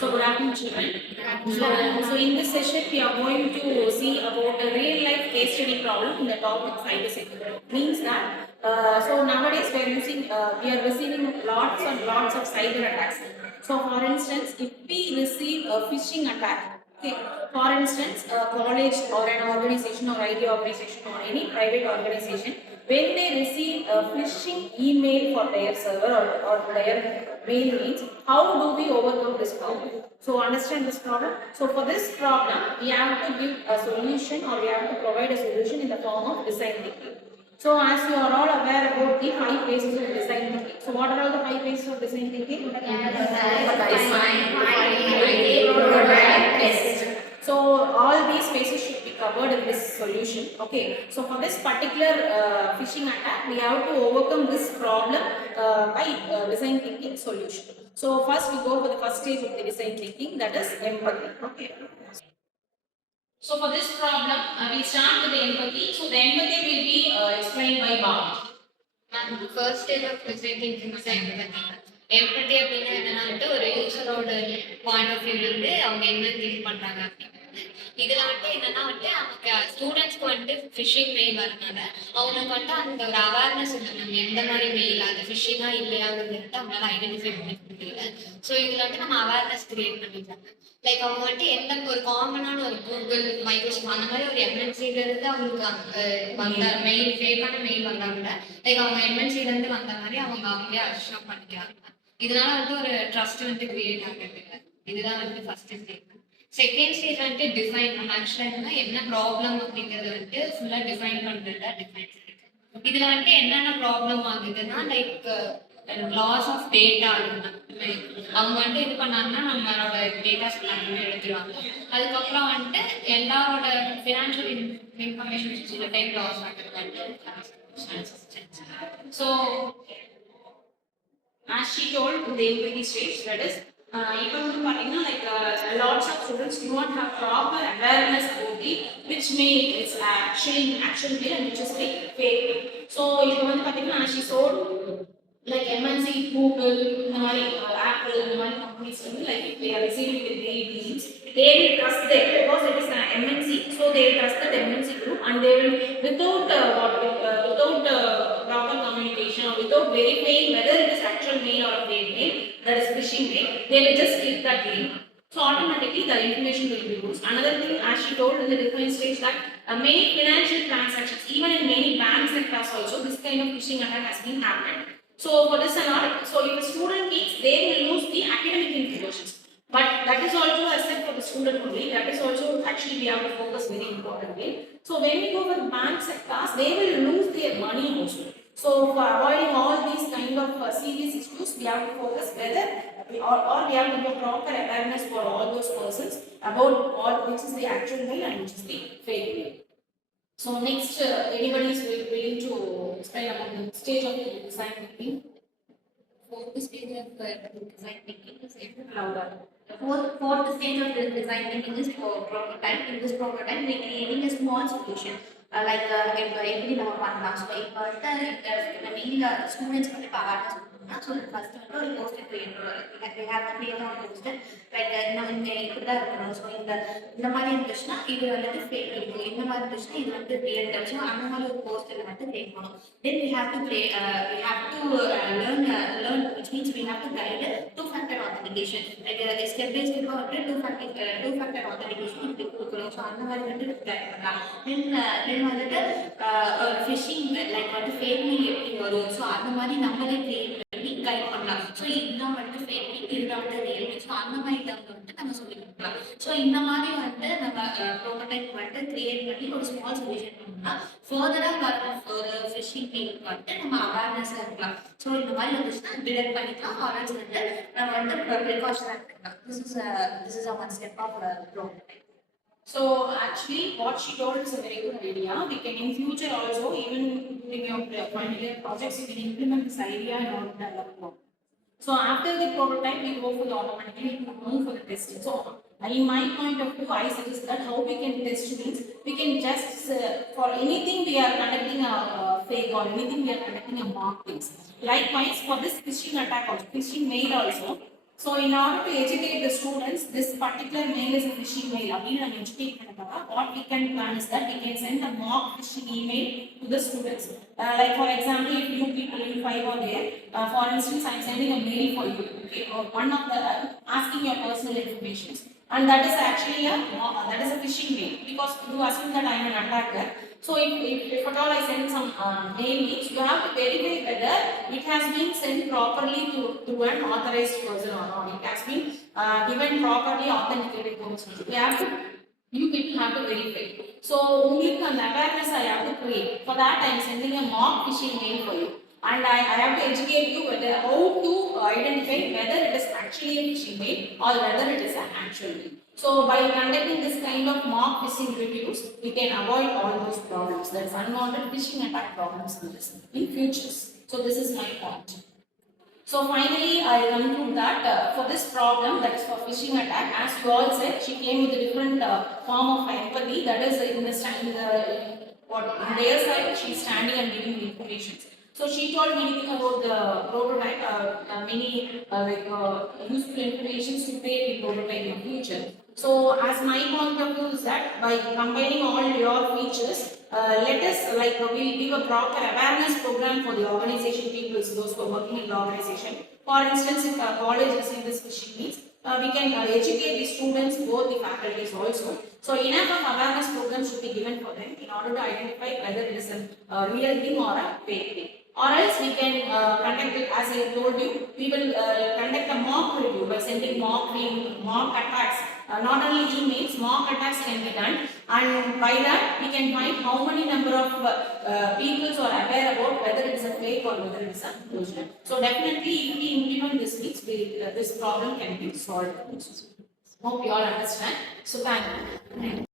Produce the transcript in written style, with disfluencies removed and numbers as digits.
So good afternoon, children. So in this session, we are going to see about a real life case study problem in the topic cybersecurity. Means that so nowadays we are receiving lots and lots of cyber attacks. So for instance, if we receive a phishing attack, okay, for instance, a college or an organization or IT organization or any private organization, when they receive a phishing email for their server or their mail means, how do we overcome this problem? So understand this problem. So for this problem, we have to give a solution or we have to provide a solution in the form of design thinking. So as you are all aware about the 5 phases of design thinking. So what are all the 5 phases of design thinking? Test. So all these phases should be covered in this solution. Okay. So for this particular phishing attack, we have to overcome this problem by design thinking solution. So first we go for the first stage of the design thinking, that is empathy. Okay. So for this problem, we start with the empathy. So the empathy will be explained by Bob. And first stage of design thinking is empathy. Empathy அப்படின்னா என்னன்னா ஒரு யூசரோட point of வியூல இருந்து அவங்க என்ன think பண்றாங்க இதுல என்னன்னா அவங்க ஸ்டூடெண்ட்ஸ்க்கு ஃபிஷிங் மெயில் வரனால அவங்களுக்கு அந்த ஒரு அவேர்னஸ் இருக்கணும் எந்த மாதிரி மெயில் அது ஃபிஷிங்கா இல்லையாங்கிறது அவங்களால ஐடென்டிஃபை பண்ண முடியல. ஸோ இதுல நம்ம அவேர்னஸ் கிரியேட் பண்ணிட்டாங்க. லைக் அவங்க எந்த ஒரு காமனான ஒரு கூகுள் மைக்ரோசாஃப்ட் அந்த மாதிரி ஒரு எம்என்சில இருந்து அவங்களுக்கு வந்த மெயில் ஃபேக்கான மெயில் வந்தாங்க. லைக் அவங்க எம்என்சில இருந்து வந்த மாதிரி அவங்க அவங்களே அஷ்யூம் பண்ணிக்கிறாங்க. இதனால ஒரு ட்ரஸ்ட் கிரியேட் ஆகுது. இதுதான் first stage. Second stage define ஆக்சுவலா என்ன ப்ராப்ளம் அப்படிங்கறது ஃபுல்லா டிஃபைன் பண்றதுல டிஃபைன் இருக்கு. இதுல என்னென்ன ப்ராப்ளம் ஆகுதுன்னா லைக் லாஸ் ஆஃப் டேட்டா ஆகுது. அவங்க இது பண்ணாங்கன்னா நம்மளோட டேட்டாஸ் எல்லாமே எடுத்துருவாங்க. அதுக்கப்புறம் எல்லாரோட ஃபினான்ஷியல் இன்ஃபர்மேஷன் சில டைம் லாஸ் ஆகுது. So as she told in the empathy stage, that is even like lots of students do not have proper awareness about the which mail is actual mail and which is fake. So as she told, like MNC, Google, Apple, companies, like if they are receiving the deals, they will trust them because it is an MNC. So they trust the MNC group and they will without proper communication or without verifying whether it is actual mail or a fake mail, that is phishing mail, they will just click that link. So automatically the information will be lost. Another thing, as she told in the different stage, that many financial transactions, even in many bank sectors also, this kind of phishing attack has been happened. So for this and all, so if a student meets, they will lose the academic information. But that is also a step for the student only. That is also actually we have to focus very importantly. So when we go for bank sectors, they will lose their money also. So for avoiding all these kind of serious issues, we have to focus whether or we have to give proper awareness for all those persons about what which is the actual mail and which is the fake mail. So next, anybody is willing to explain about the stage of the design thinking? Fourth stage of design thinking is louder. The fourth stage of the design thinking is prototype. In this prototype, we are creating a small solution. Like எப்படி நம்ம பண்ணலாம். So இப்போ மெயின்ல students awareness கொடுக்கணும்னா so first ஒரு poster create பண்ணுவாங்க. Like we have to create an poster like நம்ம இப்படி தான் இருக்கணும். ஸோ இந்த மாதிரி இருந்துச்சுன்னா இது ஃபேக் இருக்கும், இந்த மாதிரி இருந்துச்சுன்னா இது ரியல் டைம். ஸோ அந்த மாதிரி ஒரு போஸ்டர் கிரியேட் பண்ணணும். Then we have to learn which means we have to guide two factor authentication. Like step by ஸ்டெப்பாக டூ ஃபேக்டர் ஆத்தென்டிகேஷன் இப்படி கொடுக்கணும். ஸோ அந்த மாதிரி கைட் பண்ணலாம். Then phishing like fake mail எப்படி வரும். ஸோ அந்த மாதிரி நம்மளே கிரியேட் பண்ணி கைட் பண்ணலாம். ஸோ இதுதான் ஃபேக் மெயில், இதுதான் ரியல் மெயில். ஸோ அந்த மாதிரி நம்ம சொல்லி கொடுக்கலாம். ஸோ இந்த மாதிரி நம்ம ப்ரோட்டோடைப் கிரியேட் பண்ணி ஒரு ஸ்மால் சொல்யூஷன் பண்ணோம்னா ஃபர்தராக வர ஒரு ஃபிஷிங் மெயிலுக்கு நம்ம அவேர்னஸாக இருக்கலாம். ஸோ இந்த மாதிரி வந்துச்சுன்னா டிடெக்ட் பண்ணிக்கலாம். ஆரல்ஸ் நம்ம ப்ரிகாஷனாக இருக்கலாம். This is a one step of prototype. So actually what she told is a very good idea. We can in future also, even during your final year projects, you can implement this idea in order to develop more. So after the prototype, we go for the automatically move for the testing. So in my point of view, I suggest that how we can test means we can just for anything we are conducting a fake or anything we are conducting a mock things. Likewise for this phishing attack or phishing mail also. So in order to educate the students, this particular mail is a phishing mail. What we can plan is that we can send a mock phishing email to the students. Like for example, if you people in 5 are there, for instance, I am sending a mail for you, okay, or one of the asking your personal information, and that is actually a phishing mail because you assume that I am an attacker. So if at all I send some mail means you have to verify whether it has been sent properly to an authorized person or not. It has been given properly authenticated person. You people have to verify. So only on the awareness I have to create. For that I am sending a mock phishing mail for you. And I have to educate you whether how to identify whether it is actually a phishing mail or whether it is an actual mail. So by conducting this kind of mock phishing reviews, we can avoid all those problems. That is unwanted phishing attack problems in futures. So this is my point. So finally, I conclude that for this problem, that is for phishing attack, as you all said, she came with a different form of empathy. That is in their side, she is standing and giving the information. So she told me about the prototype, many useful information to create the prototype in future. So as my point of view is that by combining all your features, let us we'll give a proper awareness program for the organization people, those who are working in the organization. For instance, if a college is in this phishing means, we can educate the students, both the faculties also. So enough of awareness program should be given for them in order to identify whether it is a real thing or a fake thing. Or else we can conduct it, as I told you, we will conduct a mock review by sending mock attacks. Not only emails, mock attacks can be done, and by that we can find how many number of people who are aware about whether it is a fake or whether it is a original. So definitely, if we implement this, this problem can be solved. Hope you all understand. So thank you.